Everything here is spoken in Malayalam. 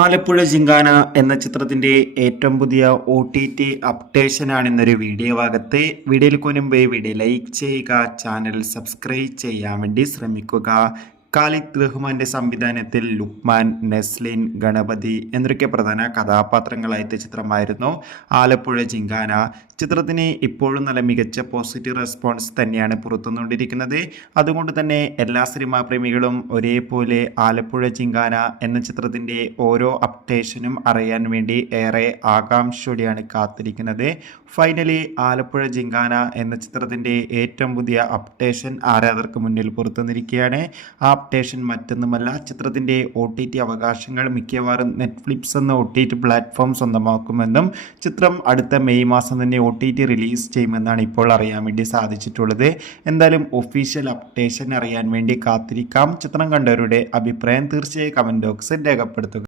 ആലപ്പുഴ ജിങ്കാന എന്ന ചിത്രത്തിന്റെ ഏറ്റവും പുതിയ OTT അപ്ഡേഷനാണ് ഇന്നൊരു വീഡിയോ ഭാഗത്ത്. വീഡിയോയിലേക്ക് മുൻപ് വീഡിയോ ലൈക്ക് ചെയ്യുക, ചാനൽ സബ്സ്ക്രൈബ് ചെയ്യാൻ വേണ്ടി ശ്രമിക്കുക. ഖാലിദ് റഹ്മാന്റെ സംവിധാനത്തിൽ ലുക്മാൻ, നെസ്ലിൻ, ഗണപതി എന്നൊക്കെ പ്രധാന കഥാപാത്രങ്ങളായ ചിത്രമായിരുന്നു ആലപ്പുഴ ജിങ്കാന. ചിത്രത്തിന് ഇപ്പോഴും നല്ല മികച്ച പോസിറ്റീവ് റെസ്പോൺസ് തന്നെയാണ് പുറത്തുനിന്നുകൊണ്ടിരിക്കുന്നത്. അതുകൊണ്ട് തന്നെ എല്ലാ സിനിമാ പ്രേമികളും ഒരേപോലെ ആലപ്പുഴ ജിങ്കാന എന്ന ചിത്രത്തിൻ്റെ ഓരോ അപ്ഡേഷനും അറിയാൻ വേണ്ടി ഏറെ ആകാംക്ഷയോടെയാണ് കാത്തിരിക്കുന്നത്. ഫൈനലി ആലപ്പുഴ ജിങ്കാന എന്ന ചിത്രത്തിൻ്റെ ഏറ്റവും പുതിയ അപ്ഡേഷൻ ആരാധകർക്ക് മുന്നിൽ പുറത്തുനിന്നിരിക്കുകയാണ്. ആ അപ്ഡേഷൻ മറ്റൊന്നുമല്ല, ചിത്രത്തിൻ്റെ OTT അവകാശങ്ങൾ മിക്കവാറും നെറ്റ്ഫ്ലിക്സ് എന്ന OTT പ്ലാറ്റ്ഫോം സ്വന്തമാക്കുമെന്നും ചിത്രം അടുത്ത മെയ് മാസം തന്നെ OTT റിലീസ് ചെയ്യുമെന്നാണ് ഇപ്പോൾ അറിയാൻ വേണ്ടി സാധിച്ചിട്ടുള്ളത്. എന്തായാലും ഒഫീഷ്യൽ അപ്ഡേഷൻ അറിയാൻ വേണ്ടി കാത്തിരിക്കാം. ചിത്രം കണ്ടവരുടെ അഭിപ്രായം തീർച്ചയായും കമൻറ്റ് ബോക്സിൽ രേഖപ്പെടുത്തുക.